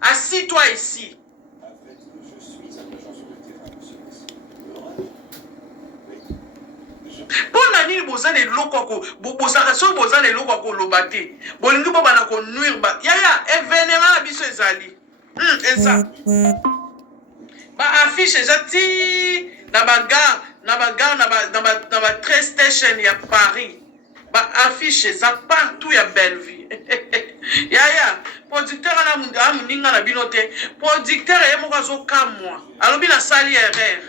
Assis-toi ici. Pour nani bozane loko bozaka so bozane loko ko lobate. Bolingi bo bana ko nuire ba. Yaya événement biso ezali. Eza. Ba affiche ezati na bagar na ba train station ya Paris. Ba affiche eza partout ya Belleville. Yaya producteur na muninga na binote. Producteur ye moko zo kamwa. Alobi na sali erreur.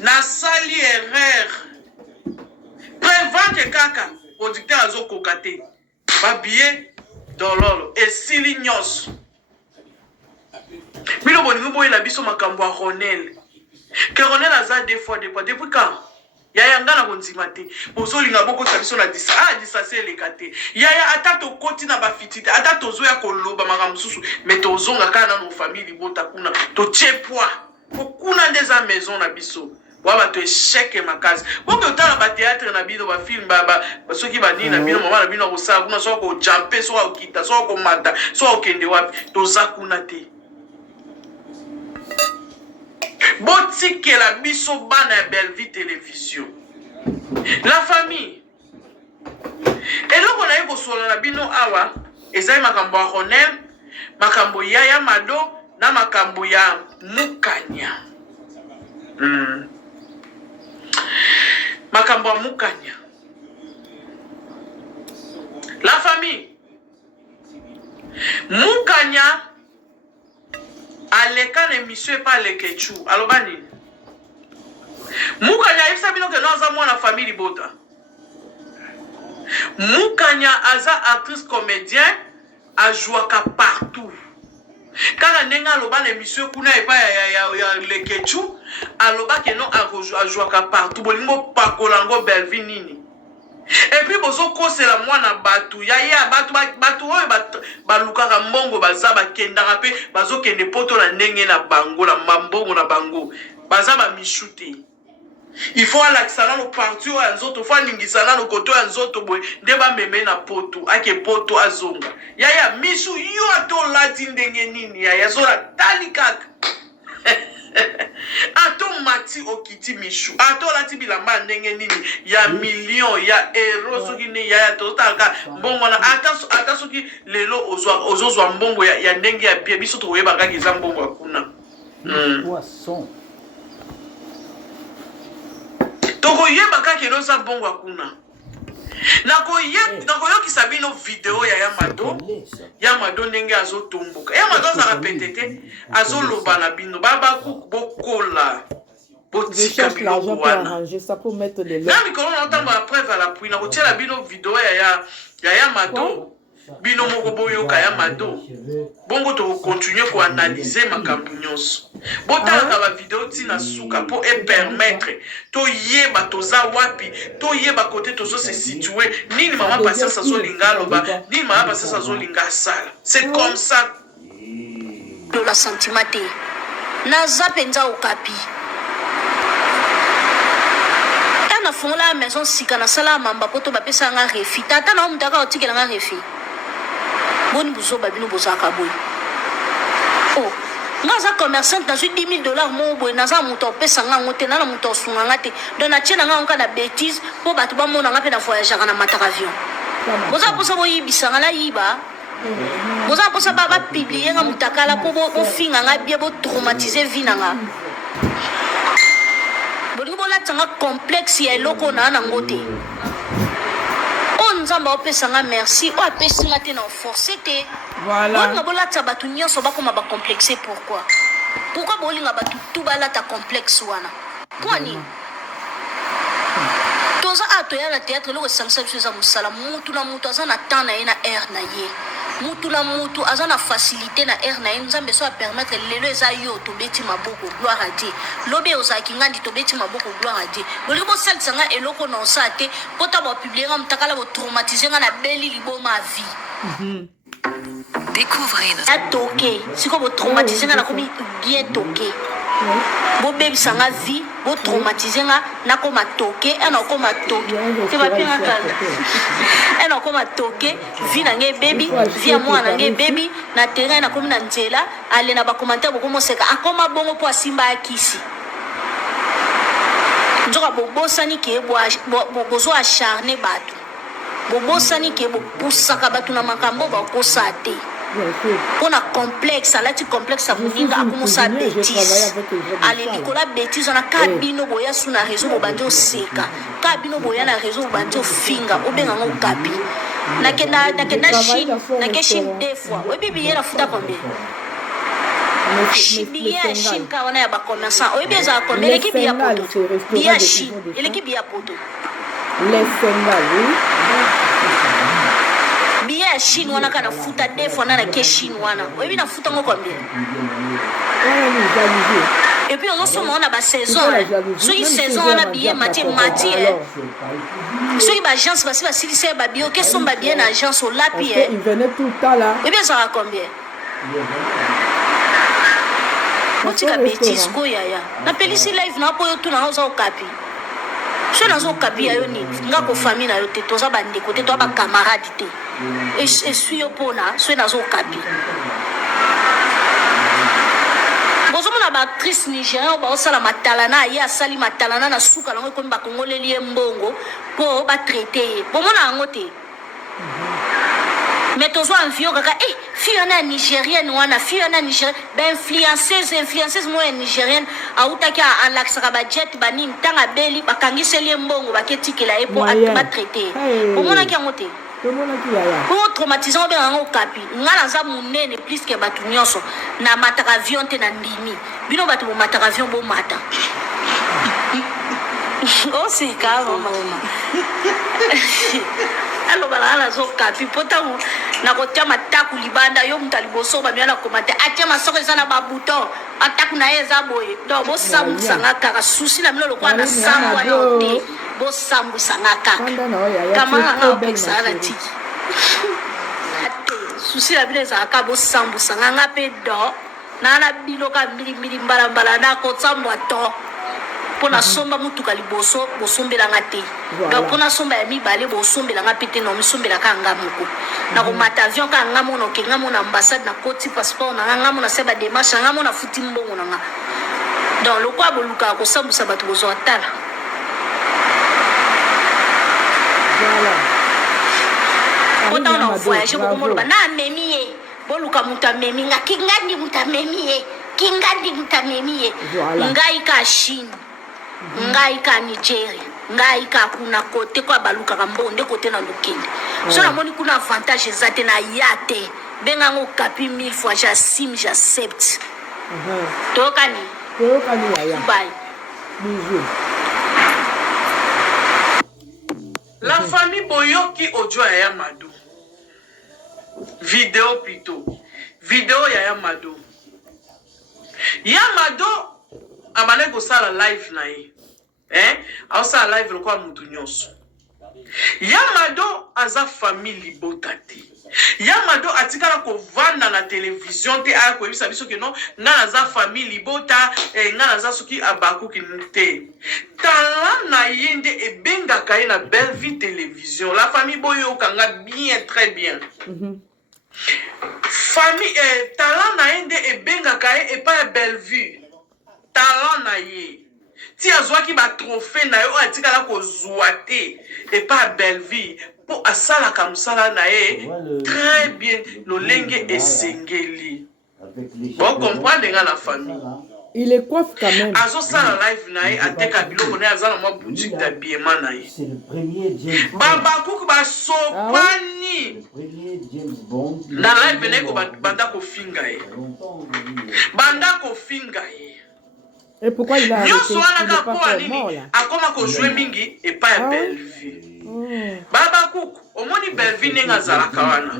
Na sali erreur. Prévente kaka producteur azo kokate ba billet dololo esili nyos bino boningo boye la biso makambo a Ronel que Ronel aza deux fois depuis quand yaya ngana konzima te bozolinga boko biso na disa se lekate yaya ata to koti na ba fitite ata tozo ya koloba makambo susu mais tozonga kana no famille bota kuna to tchepwa kuna ndeza maison na biso waba to échec et makasi bonke otala ba théâtre na bino ba film ba soki ba nini na bino mama na bino ko sala kuna so ko jumper so ko kita so ko mata so ko kende wapi to zakuna te botike la biso bana ya Belleville télévision la famille eloko na yeko solo na bino awa ezali makambo ya Ronel makambo ya Mado na makambo ya Mukanya makambo ya Mukanya la famille Mukanya aleka na émission pas le kechu alobani Mukanya isa bino ke noza mwana famille bota Mukanya aza actrice comédien ajouaka partout kaka nenga aloba na émission kuna epa ya le kechu aloba ke non ajouaka partout bolingo pakolango Belleville nini et puis bozo kosela mwana batu yaya batu oyo balukaka mbongo baza bakendaka pe bazokende poto na ndenge na bango na mambongo na bango baza ba mishute il faut alakisa nano parti oyo ya nzoto faut alingisa nano koto ya nzoto boye nde bameme na poto ake poto azonga yaya misu yo atolati ndenge nini yaya zola tali kaka ato mati okiti mishu ato lati bilamba ndenge nini ya million ya euro soki ne ya totaka mbongo na ata soki lelo ozozwa mbongo ya ndenge ya bie biso to yeba kaka eza mbongo akuna toko yeba kaka eloza mbongo akuna nakoyokisa bino video ya Yamado ndenge azotumbuka Yamado azaka petete azoloba na bino bokola botika biloko wana na mikolo na otambo la preuve à l'appui na kotiela bino video ya Yamado bino moko boyoka Yamado bongo tokokontinue koanalyse makambo nyonso botalaka bavideo ntina suka mpo epermettre toyeba toza wapi toyeba kote tozose situe nini mama Patience azolinga aloba nini mama Patience azolinga asala c'est comme ça de la sentiment te naza mpenza okapi na fongola la maison sika na sala mamba poto bapesa nga refi tata na omutaka otikela nga refi boni buzoba bino bozaka boy oh naza commerçante na 10 000 dollars mo boy naza muto opesa nga ngote na muto osunga ngate donc na tiena nga onka na bêtise po batu ba mona nga pe na voyager na mataka avion boza posa boyi bisanga la yiba boza posa ba publier nga mutakala po bo finga nga bien bo traumatiser vie na nga bolingo bolatanga complexe ya eloko na ngote nzamba opesa nga merci o apesi nga te na forcer te voilà bolinga bolata batu nyonso bakoma ba complexer pourquoi bolinga batu tout balata complexe wana kwani toza atoya na théâtre loko sangisa biso za musala mutu na mutu aza na temps na ye na air na ye mutu na mutu aza na facilité na air na ye nzambe so a permettre lelo eza yo tobeti maboko gloire à Dieu lobe ozaki ngandi tobeti maboko gloire à Dieu bolingo bosalisa nga eloko na osa te pota ba publier nga mutakala bo traumatiser nga na beli liboma vie découvrez atoke siko bo traumatiser nga na komi bien toke bo bebisa nga vie bo traumatiser nga na koma toke ana koma toke te ba pinga kanga ana koma toke vi na nge baby vi amwa na nge baby na terrain na komi na nzela ale na ba commentaire boko moseka akoma bongo po asimba akisi njoka bobosani ke bozo acharné bato bobosani ke bopusaka bato na makambo bakosa te pona complexe alati complexe amoninga akomosa bêtise ale likola bêtise wana ka bino boya su na réseau bobandi oseka ka bino boya na réseau bobandi ofinga obenganga okapi nakenda chine deux fois oyebi biye nafuta combien billet ya Chine ka wana ya bacommerçant oyebi ezala combien eleki biya poto biya Chine eleki biya poto billet ya Chine wana ka nafuta deux fois na ke Chine wana oyebi nafuta ngo combien et puis ozosoma wana basaison soki saison wana billet mati soki baagence basi basilisa babillet okesomba billet na agence olapi oyebi ezala combien botika bêtise koyaya napelisi live na po yo tuna oza okapi so nazo okapi ya yo nini nga ko famille na yo te toza bandeko te toza bacamarade te esui yo mpona so nazo okapi bozomona baactrice nigérien baosala matalana ye asali matalana na suka nango ekomi bakongoleli ye mbongo mpo batraite ye bomona yango te mais tozo envio kaka fille wana nigérienne wana fille wana nigérienne influenceuse moya nigérienne autaki alakisaka bajet banini ntanga beli bakangiseli mbongo baketikela ye po batraite omonaki yango te po traumatisant obengango okapi nga naza monene plus ke bato nyonso na mataka avion te na ndimi bino bato bomataka avion bomata osika mama alobala nazokapi po ntango nakotia mataku libanda yo mutu aliboso bamia na komate atia masoko eza na babuton mataku na ye eza boye donc bosambwisanga kaka susi na bino lokola na sambo wana yo te bosambwisanga kaka kamananga opekisaka na tiki ate susi na bino ezalaka bosambwisanga nga mpe do naa na biloka mbilimbili mbalambala nakotambwa to pona somba mutuka liboso bosombelanga te donc pona somba ya mibale bosombelanga pe te no misombelaka nga moko na komata avion ka nga mona oke nga mona ambassade na koti passeport na nga mona se badémarche nga mona futi mbongo na nga donc lokwa bolukaka kosambwisa bato bozwa tala pota ona voyage bokomoloba na amemi ye boluka mutu amemi nga kingandi mutu amemi ye kingandi mutu amemi ye ngai ka Chine ngai ka Nigeria ngai ka kuna kote kwa balukaka mbonde kote na lukende so namoni kuna avantage eza te na ya te bengango okapi 1000 fois j'assume j'accepte toyokani yaya bye bisous. La famille boyoki audio ya Yamadou vidéo plutôt vidéo ya Yamadou abane ko sala live na ye au sala live lokwa mutu nyonso Yamadou aza famille libota te Yamadou atikala ko vanda na télévision te a ko ebisa biso ke non nga aza famille libota nga aza soki abaku kinte tala na yende ebenga kaye na Belle Vie télévision la famille boyo kanga bien très bien famille talent na yende ebenga kaye et pas Belle Vie talent na ye ti azwaki ba trophée na yo atikala ko zuate et pas Belle Vie pour asala kamsala na ye très bien lolenge esengeli bon comprendre nga la famille il est coiffe quand même azo sala live na ye ateka biloko na azala mo boutique d'habillement na ye c'est le premier James Bond baba kuku ba sopani na live na ko banda ko finga ye banda ko finga ye et pourquoi il a arrêté akoma ko jouer mingi et pas Belle Vie baba kuku omoni Belle Vie nenga zalaka wana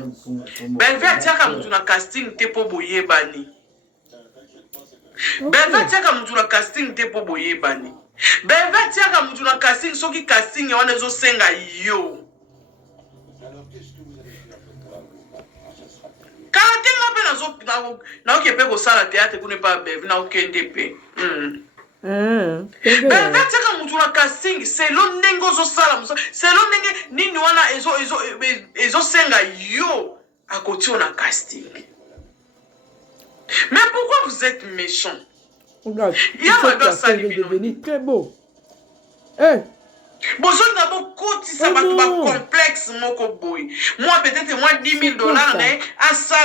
Belle Vie atiaka mutu na casting te po boyebani Belle Vie atiaka mutu na casting te po boyebani Belle Vie atiaka mutu na casting soki casting wana ezosenga yo kala te nga mpe naoke mpe kosala théâtre kuna epa Belle Vie naokende mpe Bernard tiaka mutu na casting selon ndenge ozosala musa selon ndenge nini wana ezosenga yo akoti na casting. Mais pourquoi vous êtes méchant? Regarde, ça est devenu très beau. Besoin d'abord kotisa bato ba complexe moko boy. Moi peut-être moi $10,000 à ça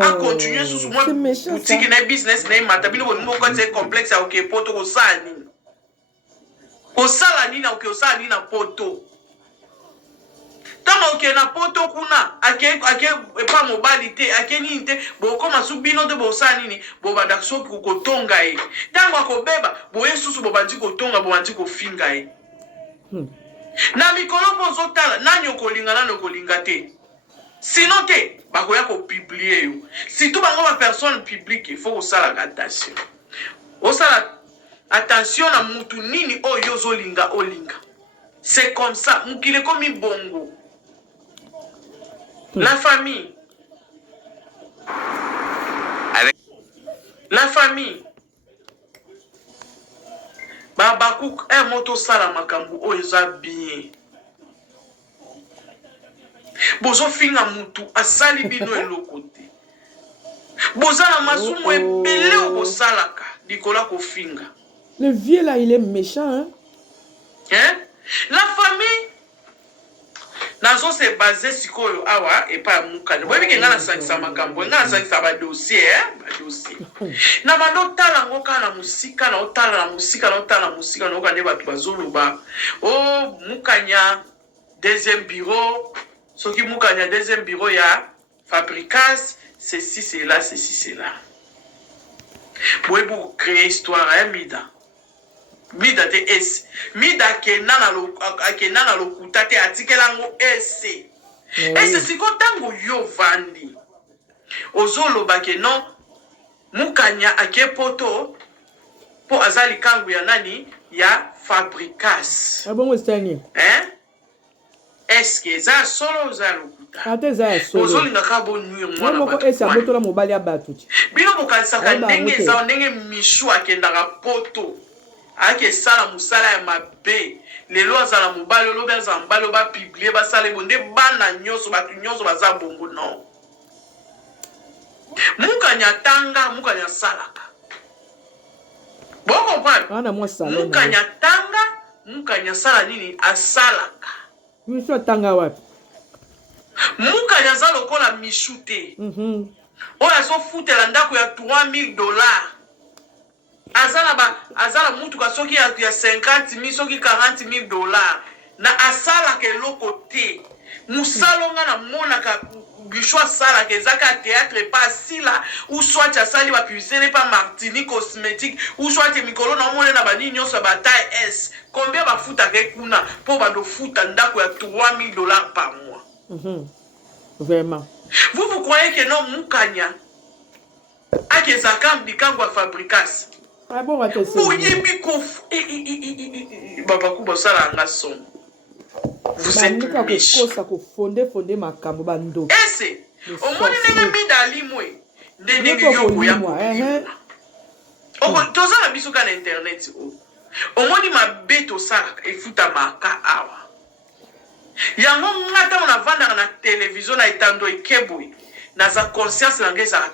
à continuer sous moi boutique na business na matabino moko c'est complexe à OK poto ko sani. Ko sala ni na OK osani na poto. Tant OK na poto kuna ake pas mobilité ake ni te bo koma subino de bo sani ni bo badakso ko tonga e. Tango ko beba bo yesusu bo bandi ko tonga bo bandi ko finga e. Na mikolo bozo tala nani okolinga nani okolinga te. Sinon te bakoya ko publier yo. Si tout bango ba personne publique, il faut osala attention. Osala attention na mutu nini oyo zolinga olinga. C'est comme ça, mukile komi bongo. La famille. La famille. Babakouk moto sala makambu oyo za bien. Bozo finga mutu asali bino elokote. Bozala masumu ebele okosalaka dikola ko finga. Le vieux là il est méchant hein? La famille nazo se basé sikoyo awa et pas mukane. Boyebi ke ngana sakisa makambo, ngana sakisa ba dossier, ba dossier. Na bando tala ngoka na musika na otala na musika na otala na musika na okande batu bazoluba. Oh mukanya deuxième bureau, soki mukanya deuxième bureau ya Fabricas, ceci c'est là, ceci c'est là. Boyebi ko créer histoire hein mida. Mida te esi. Mida kenana lokuta te atikela ngo esi. Esi siko tango yo vandi. Ozolo bake non mukanya ake poto po azali kangu ya nani ya Fabricas. Ah bon Westani. Hein? Est-ce que ça solo za lokuta? Ate za solo. Ozoli ngaka bo nuire mwana. Moko esi aboto la mobali ya batuti. Bino bokansaka ndenge za ndenge mishu akendaka poto. Ake sala musala ya mabe lelo azala mobali lobe azala mbalo ba publier ba sala bonde bana nyoso batu nyoso baza bongo non mukanya tanga mukanya salaka boko pa ana mo sala mukanya tanga mukanya sala nini asalaka miso tanga wapi mukanya zalo kola mishute oya so futela ndako ya $3,000 azala mutu ka soki ya 50,000 soki $40,000 na asala ke lokote musalonga na mona ka bishwa sala ke zaka théâtre pas sila ou soit ya sali ba publicité pas Martini cosmétique ou soit te mikolo na mona na bani nyonso ba taille S combien ba futa ke kuna po ba do futa ndako ya $3,000 par mois. Vraiment. Vous croyez que non mukanya ake zakam dikangwa Fabricas. Ah bon, va te vous êtes méchant. Ese, au moins nenge midali mwe, nenge yo ya mwe. Toza la biso ka na internet o. Au moins ma beto sala efuta maka awa. Yango ngata on avanda na télévision na etando ekeboy. Na za conscience na ngeza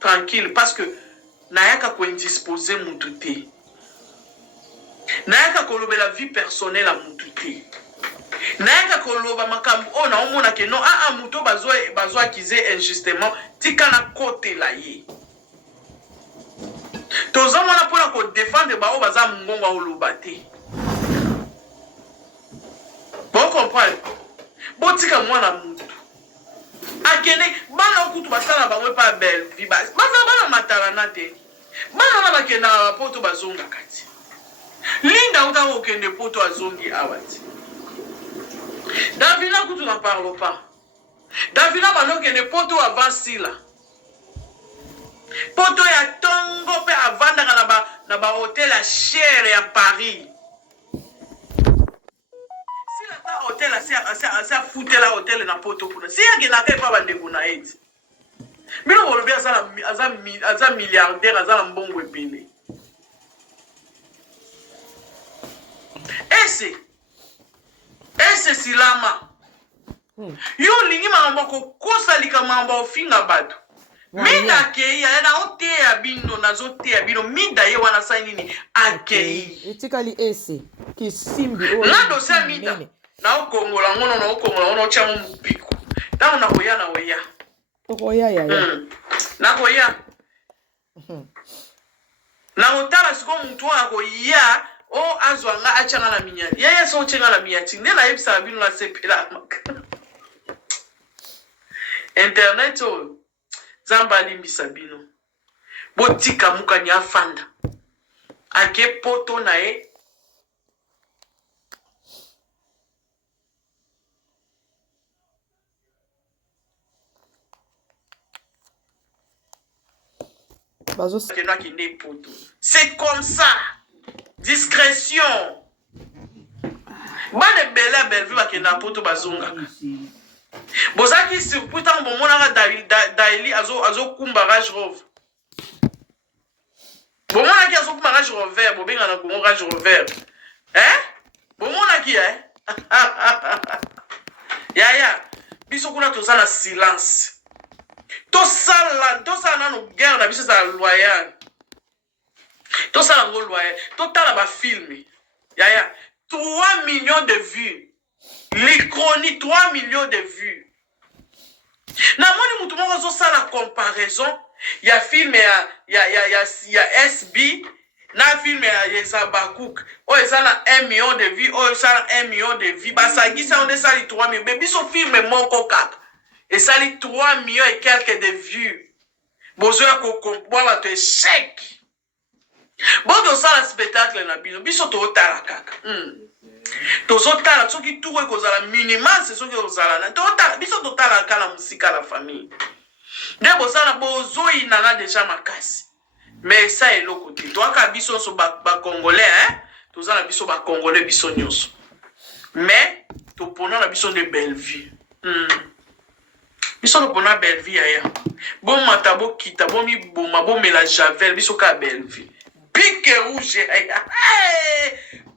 tranquille parce que nayaka ko indisposer mutu te nayaka ko lobe la vie personnelle à mutu te nayaka ko loba makambo o na omona ke non mutu bazo accuser injustement tika na côté la ye toza mona pona ko défendre ba o baza mungongo o loba te bon comprendre botika mwana mutu akene bana okutu basala bango pa belle vie bana matalana te bana na bakena poto bazonga kati linda uta okende poto azongi awati Davina kutu na parle pas Davina banokende poto avant sila poto ya tongo pe avanda na ba hôtel à cher ya Paris hôtel asa futela hôtel na poto kuna si yake na kai pa bandeko na eti mino bolobi aza milliardaire aza mbongo epele ese silama yo lingi makambo kokosalika makambo ofinga bato mida akei na oteya bino nazoteya bino mida ye wana sai nini akei etikali ese kisimbi na dossier ya mida na okongola ngono na okongola ngono otyango mopiku ntango nakoya nakoya tokoya yaya nakoya nakotala sikoyo mutu oyo akoya o azwanga atyanga na minyati yeye so otyenga na minyati nde nayebisaka bino nasepela internet oyo Zamba alimbisa bino botika mukanya afanda ake poto na ye c'est comme ça discrétion bane bela belvi bakenda poto bazonga bozaki surpris ntango bomonaka daili azokumba rage rove bomonaki azokumba rage rover bobengana bongo rage rover bomonaki yaya biso kuna toza na silence tosala nano guerre na biso ezala loyal tosala ngo loyal totala bafilme yaya 3 millions de vues l'icronie 3 millions de vues namoni mutu moko azosala comparaison ya filme ya SB na filme ya Yezabakuk oyo eza na 1 million de vues oyo esala 1 million de vues basangisa onde esali 3 millions mais biso filme moko kaka esali 3 millions et quelques de vues bozoya kokompwa bato échec bo tosala spectacle na bino biso totala kaka tozotala soki tuko ekozala minimal se soki ekozala na totala biso totala kala musika la famille nde bozala bozoyinanga deja makasi mais esa eloko te toaka biso nyonso bacongolais tozala biso bacongolais biso nyonso mais topona na biso nde belle vie biso topona belle vie yaya bomata bokita bomiboma bomela javel biso ka belle vie pique rouge yaya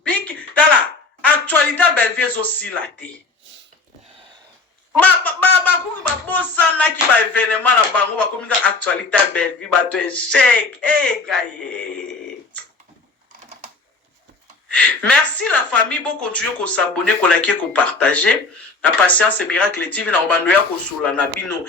pique tala actualité belle vie ezosila te bakuki babosanaki baévénement na bango bakomi ka actualité belle vie bato échec gaye. Merci la famille, bon continuer à s'abonner, à liker, à partager. La patience et miracle TV na obando ya kosula na bino.